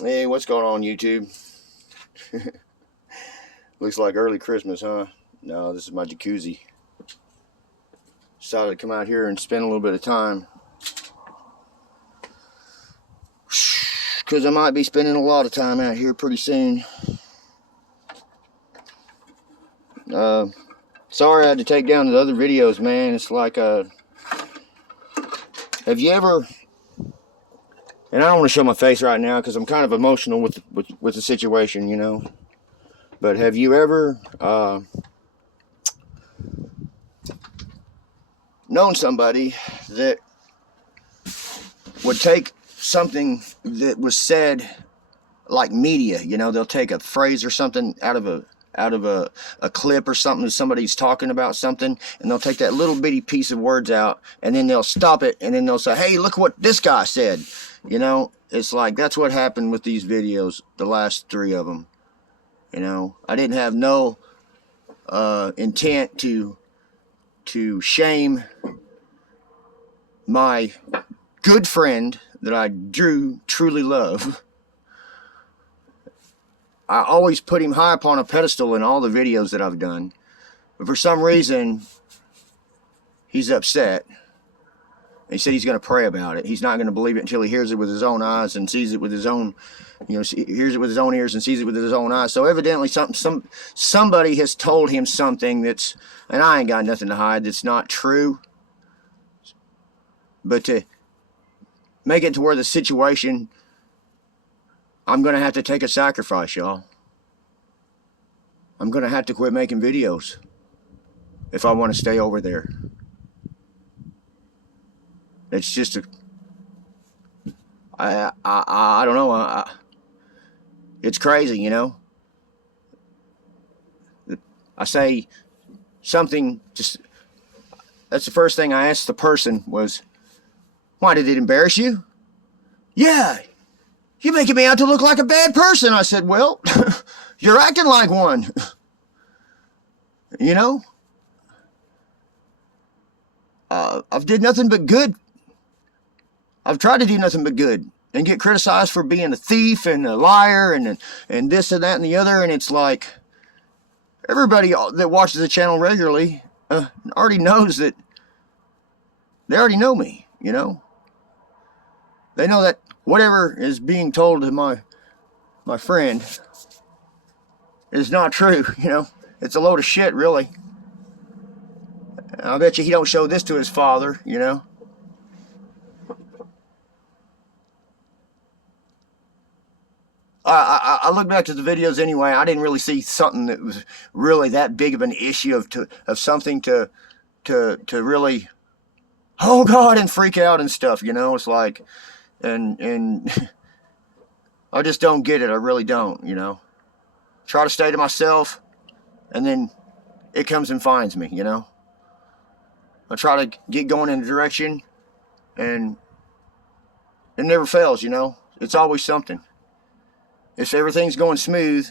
Hey, what's going on, YouTube? Looks like early Christmas, huh? No, this is my jacuzzi. Decided to come out here and spend a little bit of time, because I might be spending a lot of time out here pretty soon. Sorry I had to take down the other videos, man. It's like, have you ever... And I don't want to show my face right now because I'm kind of emotional with the situation, you know. But have you ever known somebody that would take something that was said, like media, you know, they'll take a phrase or something out of a clip or something that somebody's talking about something, and they'll take that little bitty piece of words out, and then they'll stop it, and then they'll say, hey, look what this guy said. You know, it's like, that's what happened with these videos, the last 3 of them. You know, I didn't have no intent to shame my good friend that I do truly love. I always put him high upon a pedestal in all the videos that I've done. But for some reason, he's upset. He said he's going to pray about it. He's not going to believe it until he hears it with his own eyes and sees it with his own, you know, hears it with his own ears and sees it with his own eyes. So evidently somebody has told him something that's, and I ain't got nothing to hide, that's not true. But to make it to where the situation, I'm going to have to take a sacrifice, y'all. I'm going to have to quit making videos if I want to stay over there. It's just I don't know. It's crazy, you know. I say something, just, that's the first thing I asked the person was, why, did it embarrass you? Yeah, you're making me out to look like a bad person. I said, well, you're acting like one. You know, I've did nothing but good. I've tried to do nothing but good and get criticized for being a thief and a liar and this and that and the other. And it's like, everybody that watches the channel regularly already knows that, they already know me, you know. They know that whatever is being told to my friend is not true, you know. It's a load of shit, really. I bet you he don't show this to his father, you know. I look back to the videos anyway. I didn't really see something that was really that big of an issue of something to really, oh God, and freak out and stuff. You know, it's like, and I just don't get it. I really don't. You know, try to stay to myself, and then it comes and finds me. You know, I try to get going in a direction, and it never fails. You know, it's always something. If everything's going smooth,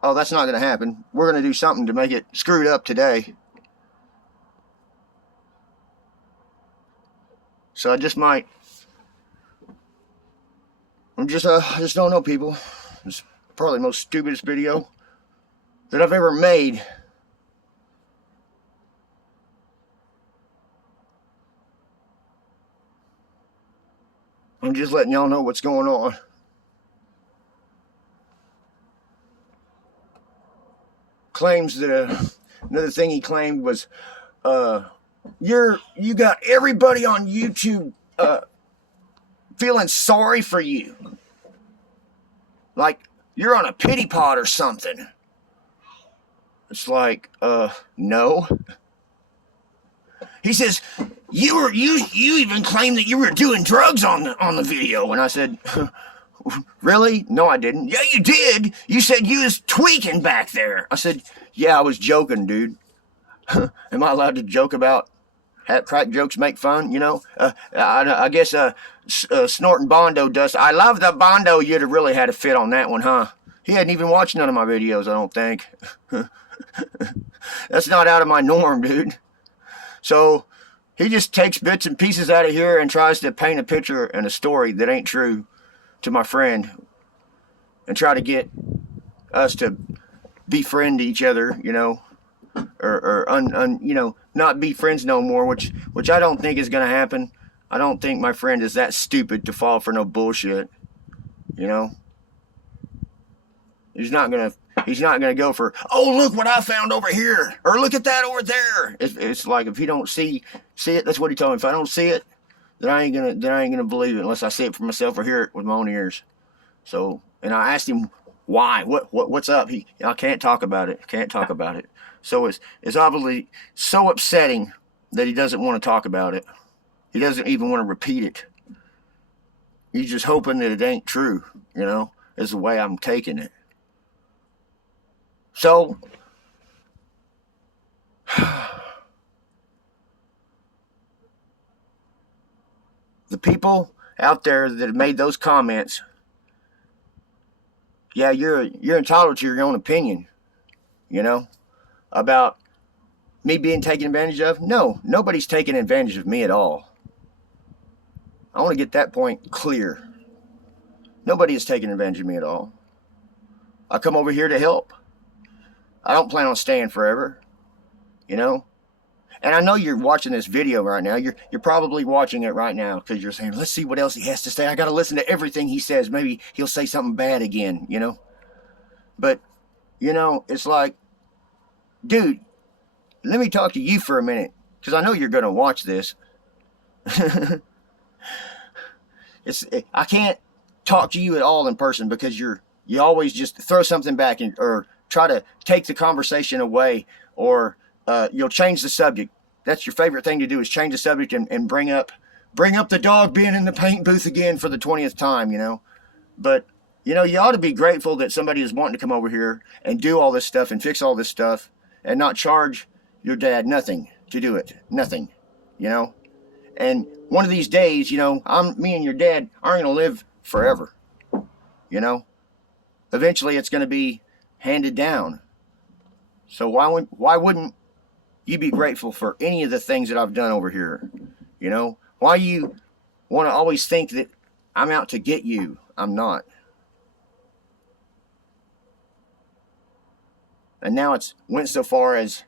oh, that's not going to happen. We're going to do something to make it screwed up today. So I just might. I just don't know, people. It's probably the most stupidest video that I've ever made. I'm just letting y'all know what's going on. Claims that another thing he claimed was, you got everybody on YouTube feeling sorry for you, like you're on a pity pot or something. It's like, no. He says, you even claimed that you were doing drugs on the video, and I said, really? No, I didn't. Yeah, you did. You said you was tweaking back there. I said, yeah, I was joking, dude. Am I allowed to joke about, crack jokes, make fun, you know? I guess snorting Bondo dust. I love the Bondo. You'd have really had a fit on that one, huh? He hadn't even watched none of my videos, I don't think. That's not out of my norm, dude. So he just takes bits and pieces out of here and tries to paint a picture and a story that ain't true to my friend. and try to get us to befriend each other, or not be friends no more, which I don't think is going to happen. I don't think my friend is that stupid to fall for no bullshit. He's not gonna go for, oh, look what I found over here, or look at that over there. It's like, if he don't see it, that's what he told me. If I don't see it, then I ain't gonna believe it unless I see it for myself or hear it with my own ears. So, and I asked him why, what's up. I can't talk about it. So it's obviously so upsetting that he doesn't want to talk about it. He doesn't even want to repeat it. He's just hoping that it ain't true, is the way I'm taking it. So, the people out there that have made those comments, yeah, you're entitled to your own opinion, about me being taken advantage of. No, nobody's taking advantage of me at all. I want to get that point clear. Nobody is taking advantage of me at all. I come over here to help. I don't plan on staying forever, And I know you're watching this video right now. You're probably watching it right now because you're saying, let's see what else he has to say. I got to listen to everything he says. Maybe he'll say something bad again, But, it's like, dude, let me talk to you for a minute, because I know you're going to watch this. I can't talk to you at all in person because you always just throw something back or try to take the conversation away, or you'll change the subject. That's your favorite thing to do, is change the subject and bring up the dog being in the paint booth again for the 20th time, But, you ought to be grateful that somebody is wanting to come over here and do all this stuff and fix all this stuff and not charge your dad nothing to do it. Nothing, And one of these days, me and your dad aren't going to live forever, Eventually it's going to be handed down. So why wouldn't you be grateful for any of the things that I've done over here? Why you want to always think that I'm out to get you? I'm not. And now it's went so far as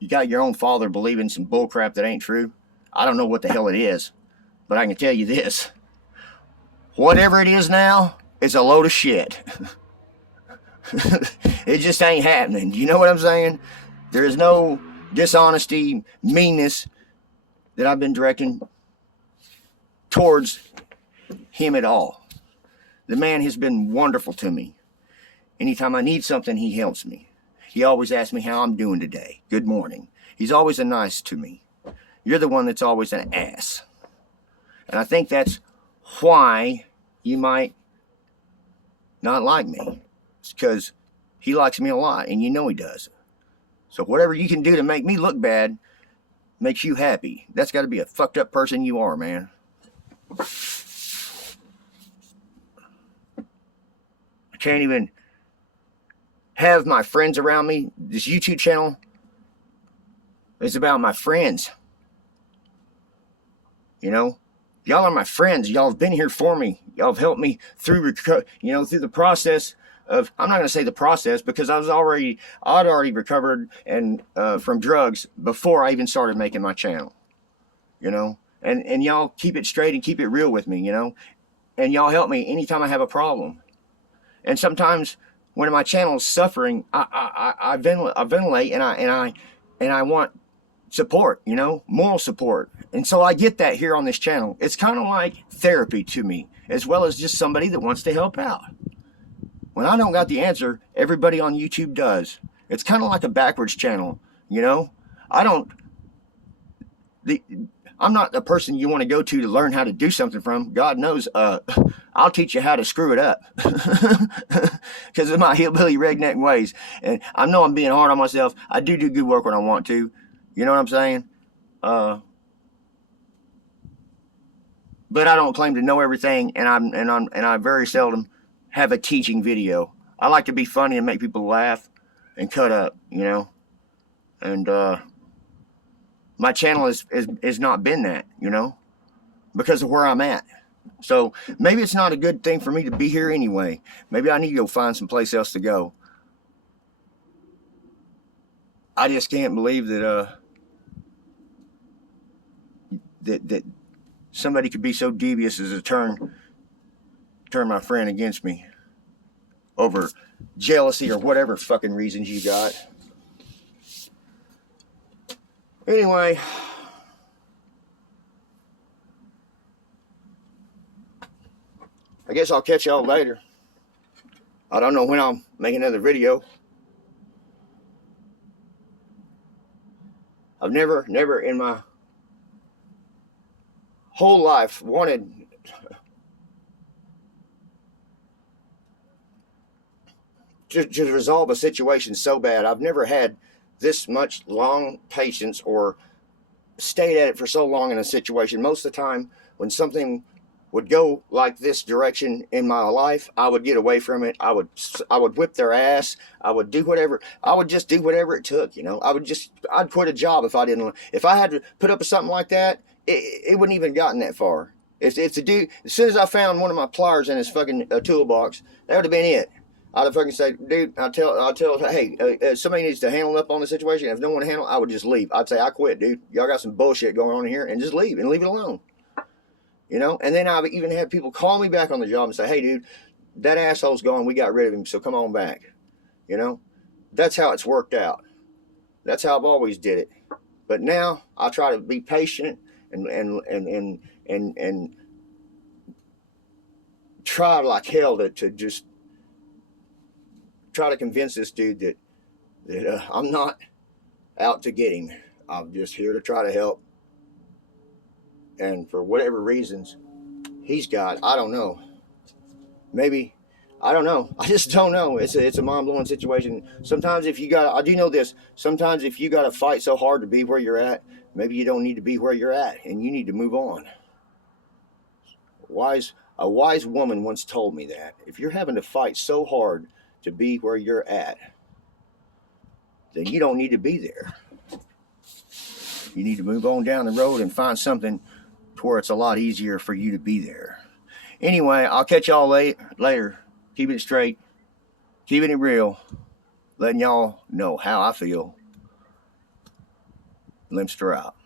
you got your own father believing some bullcrap that ain't true. I don't know what the hell it is, but I can tell you this. Whatever it is now, it's a load of shit. It just ain't happening. You know what I'm saying? There is no dishonesty, meanness that I've been directing towards him at all. The man has been wonderful to me. Anytime I need something, he helps me. He always asks me how I'm doing today. Good morning. He's always nice to me. You're the one that's always an ass. And I think that's why you might not like me. It's because he likes me a lot, and he does. So whatever you can do to make me look bad makes you happy. That's got to be a fucked up person you are, man. I can't even have my friends around me. This YouTube channel is about my friends. Y'all are my friends. Y'all have been here for me. Y'all have helped me through, through the process of, I'm not going to say the process, because I'd already recovered and from drugs before I even started making my channel, and y'all keep it straight and keep it real with me, and y'all help me anytime I have a problem. And sometimes when my channel is suffering, I ventilate and I want support, moral support. And so I get that here on this channel. It's kind of like therapy to me, as well as just somebody that wants to help out. When I don't got the answer, everybody on YouTube does. It's kind of like a backwards channel, I'm not the person you want to go to learn how to do something from. God knows, I'll teach you how to screw it up. Because of my hillbilly redneck ways. And I know I'm being hard on myself. I do good work when I want to. You know what I'm saying? But I don't claim to know everything, and I very seldom have a teaching video. I like to be funny and make people laugh and cut up, And my channel has not been that, because of where I'm at. So maybe it's not a good thing for me to be here anyway. Maybe I need to go find some place else to go. I just can't believe that that somebody could be so devious as to turn my friend against me over jealousy or whatever fucking reasons you got. Anyway, I guess I'll catch y'all later. I don't know when I'll make another video. I've never in my whole life wanted to resolve a situation so bad. I've never had this much long patience or stayed at it for so long in a situation. Most of the time when something would go like this direction in my life, I would get away from it. I would whip their ass. I would do whatever. I would just do whatever it took, you know. I'd quit a job if I had to put up with something like that. It wouldn't even gotten that far. If the dude, as soon as I found one of my pliers in his fucking toolbox, that would have been it. I'd have fucking said, dude, I'll tell, hey, somebody needs to handle up on the situation. If no one to handle, I would just leave. I'd say, I quit, dude. Y'all got some bullshit going on here, and just leave it alone. You know? And then I've even had people call me back on the job and say, hey, dude, that asshole's gone. We got rid of him, so come on back. You know? That's how it's worked out. That's how I've always did it. But now I try to be patient and try like hell to just try to convince this dude that I'm not out to get him. I'm just here to try to help. And for whatever reasons he's got, I don't know. Maybe, I don't know. I just don't know. It's a mind-blowing situation. Sometimes I do know this. Sometimes if you got to fight so hard to be where you're at, maybe you don't need to be where you're at, and you need to move on. A wise woman once told me that if you're having to fight so hard to be where you're at, then you don't need to be there. You need to move on down the road and find something to where it's a lot easier for you to be there. Anyway, I'll catch y'all later. Keeping it straight, keeping it real, letting y'all know how I feel. Limster out.